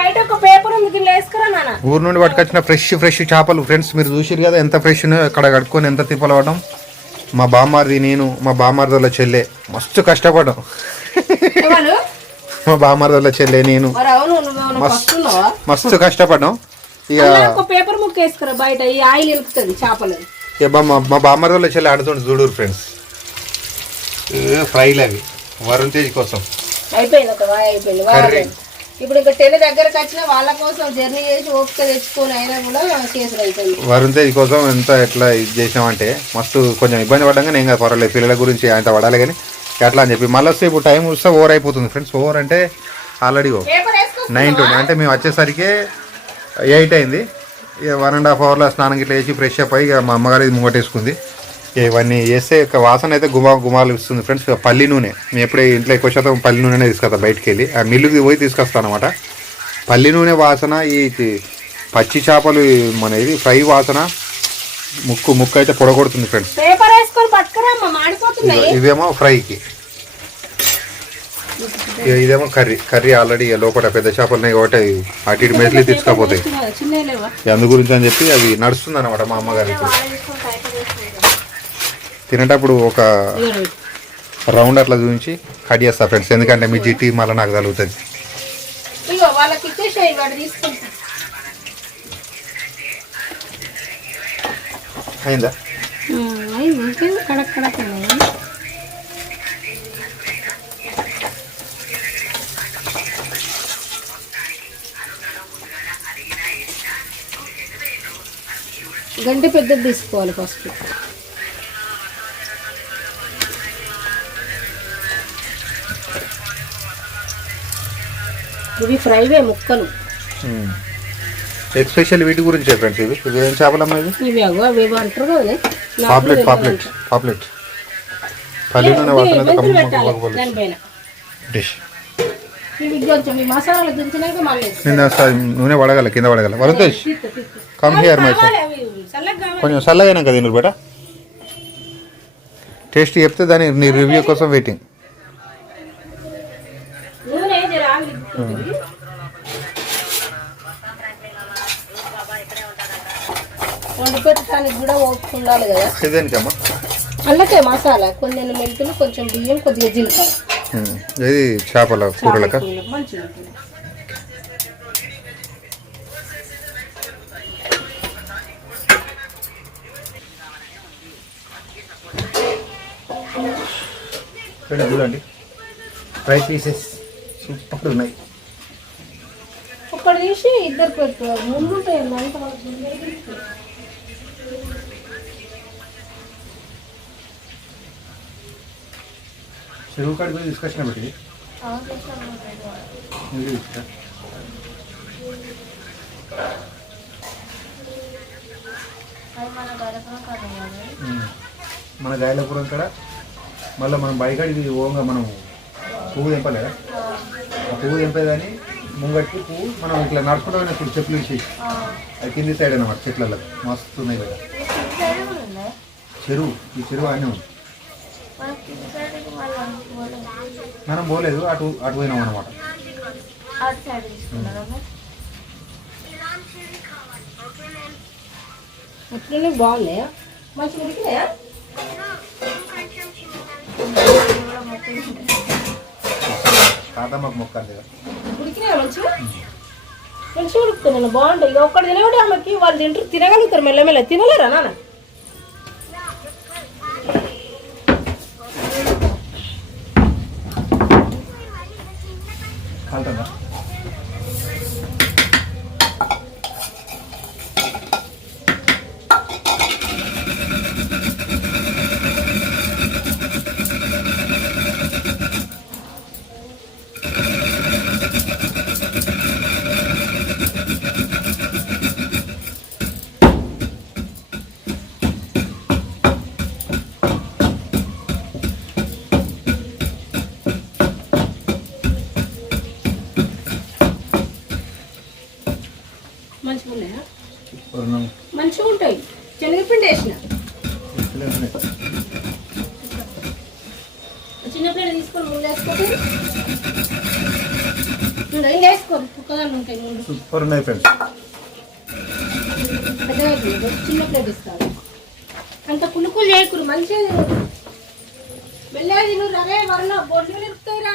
బయట ఒక పేపర్ ఉంది గిన్నె వేసుకురా నాన్న. ఊరు నుండి పట్టుకొచ్చిన ఫ్రెష్ ఫ్రెష్ చేపలు. ఫ్రెండ్స్ మీరు చూసిరు కదా ఎంత ఫ్రెష్ అక్కడ కట్టుకొని ఎంత తిప్పలవడం మా బామ్మారిది నేను మా బామ్మారిదోళ్ళ చెల్లె. మస్తు కష్టపడ్డాం. మా బామ్మారిదోళ్ళ చెల్లె నేను. వస్తున్నావా మస్తు కష్టపడ్డాం. ఇక ఒక పేపర్ ముక్క వేసుకురా బయట ఈ ఆయిల్ వెలుపుతుంది చేపలు. ఇక మా బామ్మారిదోళ్ళ చెల్లె ఆడుతుండే చూడూరు ఫ్రెండ్స్. ఫ్రైలు అవి. వరుణ్ తేజ్ కోసం. అయిపోయింది ఒక. అయిపోయింది. ఇప్పుడు ఇంకా టెన్ దగ్గరకు వచ్చిన వాళ్ళ కోసం జర్నీ చేసి ఓపిక తెచ్చుకొని అయినా కూడా కేసులు అవుతుంది వరుణ్ తేజ్ కోసం ఎంత ఎట్లా ఇది చేసామంటే మస్తు కొంచెం ఇబ్బంది పడ్డాక నేను కదా పర్వాలేదు పిల్లల గురించి అంత పడాలి కానీ ఎట్లా అని చెప్పి మళ్ళీ వస్తే ఇప్పుడు టైం వస్తే ఓవర్ అయిపోతుంది ఫ్రెండ్స్. ఓవర్ అంటే ఆల్రెడీ నైన్ ట్వంటీ అంటే మేము వచ్చేసరికి ఎయిట్ అయింది. ఇక వన్ అండ్ హాఫ్ అవర్లో స్నానం ఇట్లా వేసి ఫ్రెష్ అప్ అయ్యి మా అమ్మగారు ఇది ముంగటేసుకుంది. ఇవన్నీ వేస్తే ఇక వాసన అయితే గుమా గుమాలు ఇస్తుంది. ఫ్రెండ్స్ పల్లి నూనె. మేము ఎప్పుడే ఇంట్లో ఎక్కువ శాతం పల్లి నూనెనే తీసుకొస్తాం బయటికి వెళ్ళి. ఆ మిల్లుకి పోయి తీసుకొస్తాను అనమాట పల్లి నూనె వాసన ఈ పచ్చి చేపలు మన ఇది ఫ్రై వాసన ముక్కు ముక్కు అయితే పొడగొడుతుంది ఫ్రెండ్స్ ఇవేమో ఫ్రైకి. ఇదేమో కర్రీ. కర్రీ ఆల్రెడీ లోపల పెద్ద చేపలు అవి అటు ఇటు మెట్లు తీసుకపోతాయి. అందు గురించి అని చెప్పి అవి నడుస్తుంది అనమాట మా అమ్మగారు ఇప్పుడు తినేటప్పుడు ఒక రౌండ్ అట్లా చూపించి కట్ చేస్తా ఫ్రెండ్స్. ఎందుకంటే మీ జిట్టి మళ్ళీ నాకు తగులుతుంది. అయిందా? గంట పెద్దది తీసుకోవాలి ఫస్ట్. ఇవి ఫ్రైవే ముక్కలు. ఎస్పెషల్ వీటి గురించే ఫ్రెండ్స్ ఇవి? ఇవి ఏం చేపలమ్మా ఇవి? ఇవి అగో అవి అంటారు కదా పాప్లెట్ పాప్లెట్ పాప్లెట్. పల్లి నూనె వాసన కమ్మ డిష్. కొంచెం స- నూనె పడగల కింద పడగల తీస్తా. కమ్ హియర్ మై కావాలి అవి చల్లగా కావాలి. కొంచెం చల్లగైనాక తిను బేట. టేస్ట్ చెప్తే దాని నీ రివ్యూ కోసం వెయిటింగ్ నూనె జర ఆవిరి ఉంటుంది. వండి పెట్టడానికి కూడా ఓపిక ఉండాలి కదా. ఇదేనికమ్మా అల్లకే మసాలా. కొన్ని మెంతులు కొంచెం బియ్యం కొద్దిగా జీలకర్ర. ఇది చేపల కూరలక? చూడండి. ఫ్రై పీసెస్ సూపర్ ఉన్నాయి ఒక్కటి తీసి ఇద్దరు పెట్టు ముందు చెరువు పోయి తీసుకొచ్చిన. ఉమ్. మన గాయలపురం కాడ మళ్ళీ మనం బయకాడికి ఓంగా మనం పువ్వు తెంపలేదా పువ్వు తెంపేదాన్ని ముంగట్టి పువ్వు. మనం ఇట్లా నడుచుకుంటూ పోయినప్పుడు చెట్లు ఇచ్చి అది కింది సైడ్ అన్నమాట చెట్లలో. మస్తు ఉన్నాయి కదా. చెరువు. ఈ చెరువు ఆయనే ఉంది. మనం పోలేదు. అటు అటు పోయినాం అనమాట అట్లనే బాగున్నాయా? మంచిగా ఉడికినాయా? తాతమ్మకు మొక్క అంతే కదా ఉడికినాయా మంచిగా మంచిగా ఉడుకుతున్నాను బాగుంటాయి ఇక ఒక్కటి తినగడు ఆమెకి వాళ్ళు తింటారు తినగలుగుతారు మెల్లమెల్ల తినలేరా నాన్న కాలుతుందా మంచిగా ఉన్నాయా? మంచిగా ఉంటాయి. శనగపిండి వేసిన. చిన్న ప్లేట్ తీసుకొని ముందు వేసుకోండి. ఇంకా ఇంకా వేసుకో? కుక్కదాన్ని ఉంటాయి ముందు. సూపర్ ఉన్నాయి ఫ్రెండ్స్. పెద్దగా తినదు, చిన్న ప్లేట్ ఇస్తాను అంత కులుకులు చేయకురు. మంచిగా మెల్లగా తిను. రవే వరణ. బొడ్లు నిరుపుతాయిరా